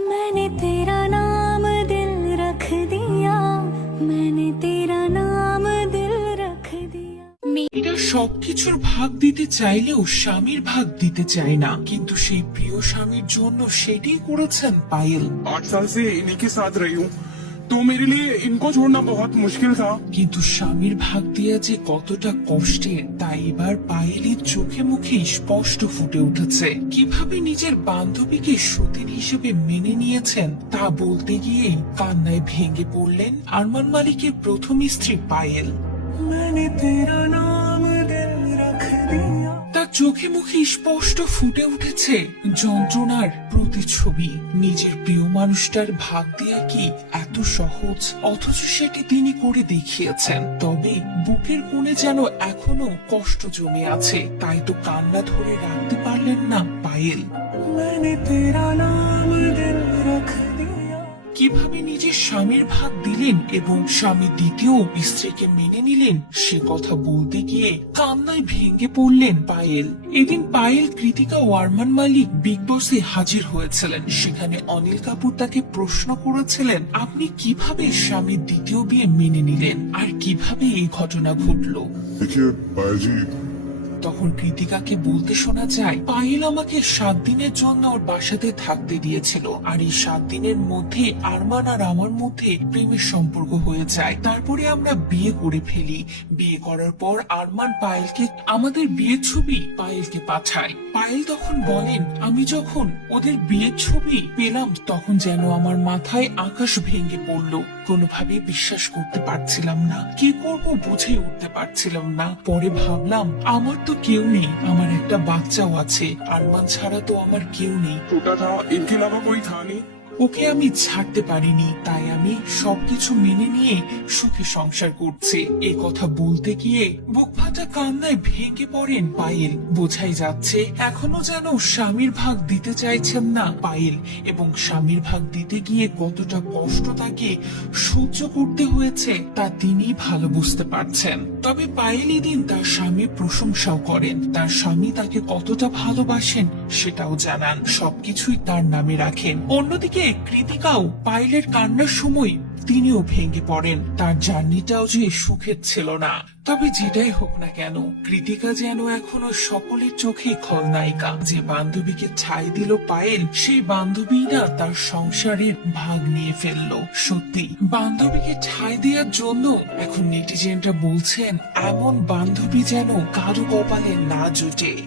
मैंने तेरा नाम दिल रख दिया मैंने तेरा नाम दिल रख दिया মেয়েরা সবকিছুর ভাগ দিতে চাইলেও স্বামীর ভাগ দিতে চায় না কিন্তু সেই প্রিয় স্বামীর জন্য সেটাই করেছেন পায়েল आठ साल से इन्हीं के साथ रही हूँ तो मेरे लिए इनको छोड़ना बहुत मुश्किल था কিন্তু স্বামীর ভাগ দেওয়া যে কতটা কষ্টের তা এবার পায়েলের চোখে মুখে স্পষ্ট ফুটে উঠেছে কিভাবে নিজের বান্ধবীকে সতীন হিসেবে মেনে নিয়েছেন তা বলতে গিয়েই কান্নায় ভেঙে পড়লেন আরমান মালিকের প্রথম স্ত্রী পায়েল मैंने तेरा नाम दिल रख दिया তার চোখে মুখে স্পষ্ট ফুটে উঠেছে যন্ত্রণার প্রতিচ্ছবি। নিজের প্রিয় মানুষটার ভাগ দিয়ে কি এত সহজ? অথচ সেটি তিনি করে দেখিয়েছেন। তবে বুকের কোণে যেন এখনও কষ্ট জমে আছে। তাই তো কান্না ধরে রাখতে পারলেন না পায়েল। কীভাবে স্বামীর ভাগ দিলেন এবং স্বামী দ্বিতীয় স্ত্রীকে মেনে নিলেন। সে কথা বলতে গিয়ে কান্নায় ভেঙে পড়লেন পায়েল। এদিন পায়েল, কৃতিকা ওয়ারমান মালিক বিগ বসে হাজির হয়েছিলেন। সেখানে অনিল কাপুর তাকে প্রশ্ন করেছিলেন, আপনি কীভাবে স্বামীর দ্বিতীয় বিয়ে মেনে নিলেন? আর কীভাবে এই ঘটনা ঘটলো? তখন কৃতিকাকে বলতে শোনা যায়, পায়েল আমাকে সাত দিনের জন্য ওর বাসাতে থাকতে দিয়েছিল। আর এই সাত দিনের মধ্যে আরমান আর আমার মধ্যে প্রেমের সম্পর্ক হয়ে যায়। তারপরে আমরা বিয়ে করে ফেলি। বিয়ে করার পর আরমান পায়েলকে আমাদের বিয়ের ছবি পায়েলকে পাঠায়। পায়েল তখন বলেন, আমি যখন ওদের বিয়ের ছবি পেলাম, তখন যেন আমার মাথায় আকাশ ভেঙে পড়ল। কোনোভাবে বিশ্বাস করতে পারছিলাম না। কি করব বুঝে উঠতে পারছিলাম না। পরে ভাবলাম, আমার তো কেউ নেই, আমার একটা বাচ্চাও আছে। আরমান ছাড়া তো আমার কেউ নেই। ওটা ইনকিলাবা কই থানি। ওকে আমি ছাড়তে পারিনি, তাই আমি সবকিছু মেনে নিয়ে সুখে সংসার করছে। এই কথা বলতে গিয়ে বুক ফাটা কান্নায় ভেঙে পড়েন পায়েল। বোঝাই যাচ্ছে, এখনও যেন স্বামীর ভাগ দিতে চাইছেন না পায়েল, এবং স্বামীর ভাগ দিতে গিয়ে কতটা কষ্ট তাকে সহ্য করতে হয়েছে, তা তিনি ভালো বুঝতে পারছেন। তবে পায়েল দিন তার স্বামীর প্রশংসাও করেন। তার স্বামী তাকে কতটা ভালোবাসেন সেটাও জানান, সবকিছুই তার নামে রাখেন। অন্যদিকে কৃতিকাও পায়েলের কান্নার সময় তিনিও ভেঙে পড়েন। তার জার্নিটাও যে সুখের ছিল না। তবে যেটাই হোক না কেন, কৃতিকা যেন এখনও সকলের চোখে খলনায়িকা। যে বান্ধবীকে ছাই দিল পায়েল, সেই বান্ধবী না তার সংসারের ভাগ নিয়ে ফেলল। সত্যি, বান্ধবীকে ছাই দেওয়ার জন্য এখন নেটিজেনরা বলছেন, এমন বান্ধবী যেন কারও কপালে না জুটে।